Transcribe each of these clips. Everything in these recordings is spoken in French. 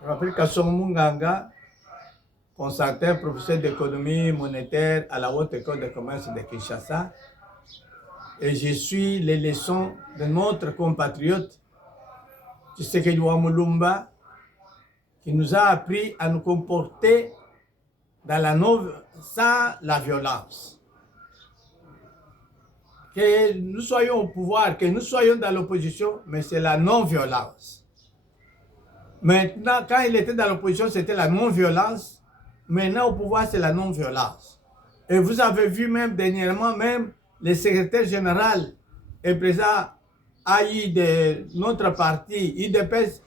Je rappelle qu'Assomo Munganga, Constantin, professeur d'économie monétaire à la Haute École de commerce de Kinshasa, et je suis les leçons de notre compatriote Tshisekedi Mulumba, qui nous a appris à nous comporter dans la sans la violence. Que nous soyons au pouvoir, que nous soyons dans l'opposition, mais c'est la non-violence. Maintenant, quand il était dans l'opposition, c'était la non-violence. Maintenant, au pouvoir, c'est la non-violence. Et vous avez vu même dernièrement, même le secrétaire général et président AI de notre parti, IDPS,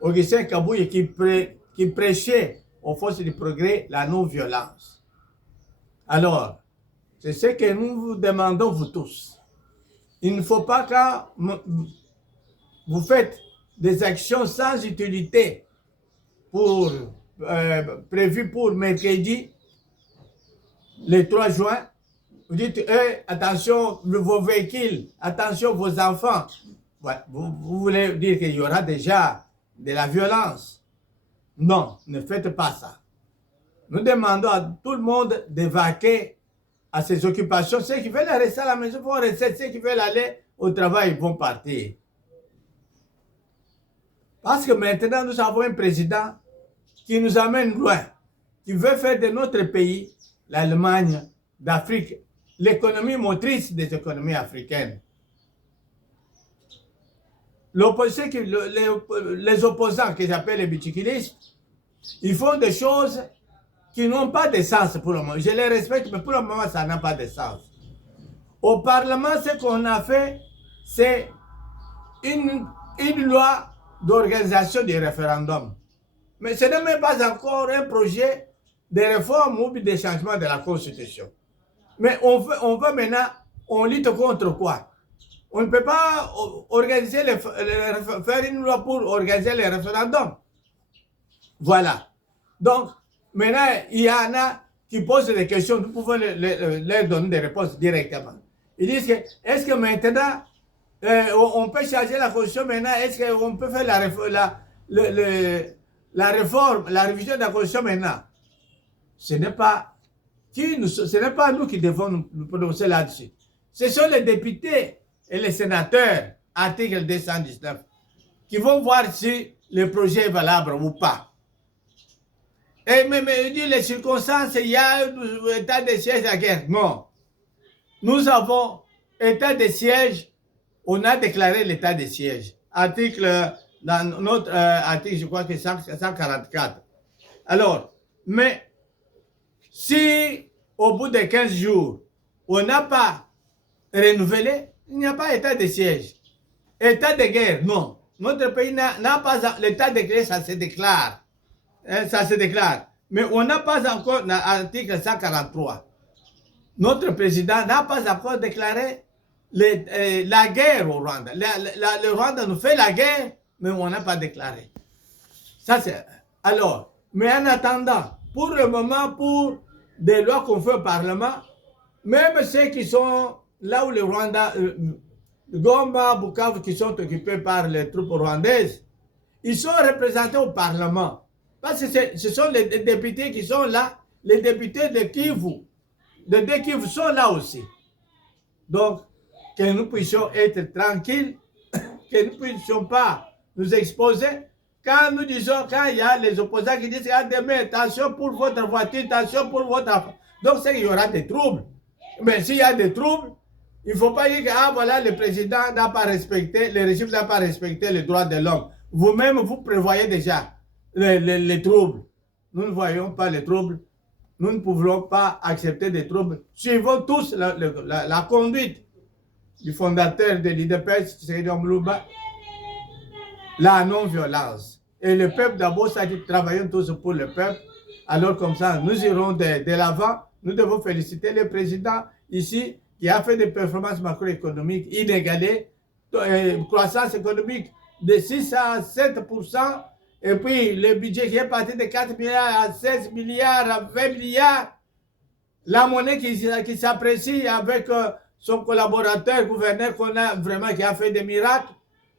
Augustin Kabouye, qui prêchait aux forces du progrès la non-violence. Alors, c'est ce que nous vous demandons, vous tous. Il ne faut pas que vous faites des actions sans utilité prévues pour mercredi, le 3 juin. Vous dites, attention, vos véhicules, attention, vos enfants. Ouais, vous voulez dire qu'il y aura déjà de la violence. Non, ne faites pas ça. Nous demandons à tout le monde de vaquer à ses occupations. Ceux qui veulent rester à la maison vont rester. Ceux qui veulent aller au travail vont partir. Parce que maintenant, nous avons un président qui nous amène loin, qui veut faire de notre pays, l'Allemagne d'Afrique, l'économie motrice des économies africaines. L'opposition, les opposants que j'appelle les bichikilistes, ils font des choses qui n'ont pas de sens pour le moment. Je les respecte, mais pour le moment, ça n'a pas de sens. Au Parlement, ce qu'on a fait, c'est une loi d'organisation du référendum. Mais ce n'est même pas encore un projet de réforme ou de changement de la Constitution. Mais on veut maintenant, on lutte contre quoi? On ne peut pas organiser faire une loi pour organiser les référendums. Voilà. Donc, maintenant, il y en a qui posent des questions, nous pouvons leur donner des réponses directement. Ils disent que, est-ce que maintenant, on peut changer la Constitution maintenant? Est-ce qu'on peut faire la réforme, la révision de la Constitution maintenant? Ce n'est pas nous qui devons nous prononcer là-dessus. Ce sont les députés et les sénateurs, article 219, qui vont voir si le projet est valable ou pas. Et même les circonstances, il y a un état de siège à guerre. Non. Nous avons état de siège, on a déclaré l'état de siège. Dans notre article, je crois que c'est 144. Alors, mais si au bout de 15 jours, on n'a pas renouvelé, il n'y a pas état de siège. État de guerre, non. Notre pays n'a pas l'état de guerre, ça se déclare. Ça se déclare. Mais on n'a pas encore, dans l'article 143, notre président n'a pas encore déclaré la guerre au Rwanda. Le Rwanda nous fait la guerre, mais on n'a pas déclaré. Ça c'est. Alors, mais en attendant, pour le moment, pour des lois qu'on fait au Parlement, même ceux qui sont là où le Rwanda, Goma, Bukavu, qui sont occupés par les troupes rwandaises, ils sont représentés au Parlement. Parce que ce sont les députés qui sont là, les députés de Kivu, de Kivu sont là aussi. Donc, que nous puissions être tranquilles, que nous ne puissions pas nous exposer. Quand nous disons, quand il y a les opposants qui disent, ah, demain, attention pour votre voiture, attention pour votre... Donc, c'est qu'il y aura des troubles. Mais s'il y a des troubles, il ne faut pas dire que, ah, voilà, le président n'a pas respecté, le régime n'a pas respecté les droits de l'homme. Vous-même, vous prévoyez déjà les troubles. Nous ne voyons pas les troubles. Nous ne pouvons pas accepter des troubles. Suivons tous la conduite du fondateur de l'IDPS, Tshisekedi Mulumba, la non-violence. Et le peuple d'abord, ça dit, travaillons tous pour le peuple. Alors comme ça, nous irons de l'avant. Nous devons féliciter le président ici qui a fait des performances macroéconomiques inégalées, croissance économique de 6 à 7%, et puis le budget qui est parti de 4 milliards à 16 milliards, à 20 milliards, la monnaie qui s'apprécie avec son collaborateur, gouverneur qu'on a vraiment, qui a fait des miracles,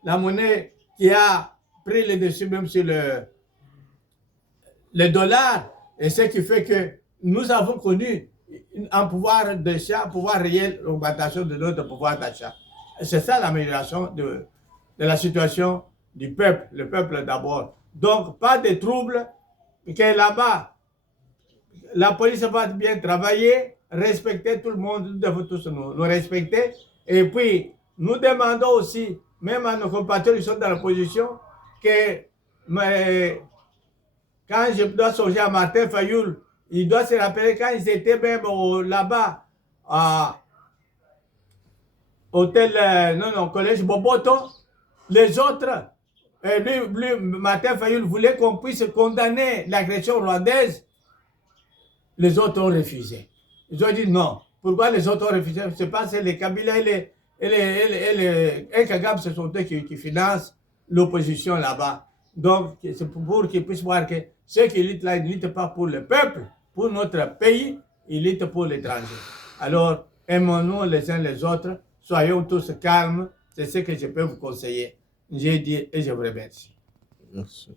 la monnaie qui a pris le dessus même sur le dollar, et ce qui fait que nous avons connu un pouvoir d'achat, un pouvoir réel, l'augmentation de notre pouvoir d'achat. C'est ça l'amélioration de la situation du peuple, le peuple d'abord. Donc, pas de troubles, que là-bas, la police va bien travailler, respecter tout le monde, nous devons tous nous respecter. Et puis, nous demandons aussi, même à nos compatriotes qui sont dans l'opposition, que quand je dois songer à Martin Fayoul, il doit se rappeler quand ils étaient même là-bas, à hôtel, collège Boboto, les autres, lui, Martin Fayoul voulait qu'on puisse condamner l'agression rwandaise. Les autres ont refusé. Ils ont dit non. Pourquoi les autres ont refusé? C'est parce que les Kabila et les Kagame, ce sont eux qui financent l'opposition là-bas. Donc, c'est pour qu'ils puissent voir que ceux qui luttent là, ils ne luttent pas pour le peuple, pour notre pays, ils luttent pour l'étranger. Alors, aimons-nous les uns les autres, soyons tous calmes, c'est ce que je peux vous conseiller. J'ai dit et je vous remercie. Merci.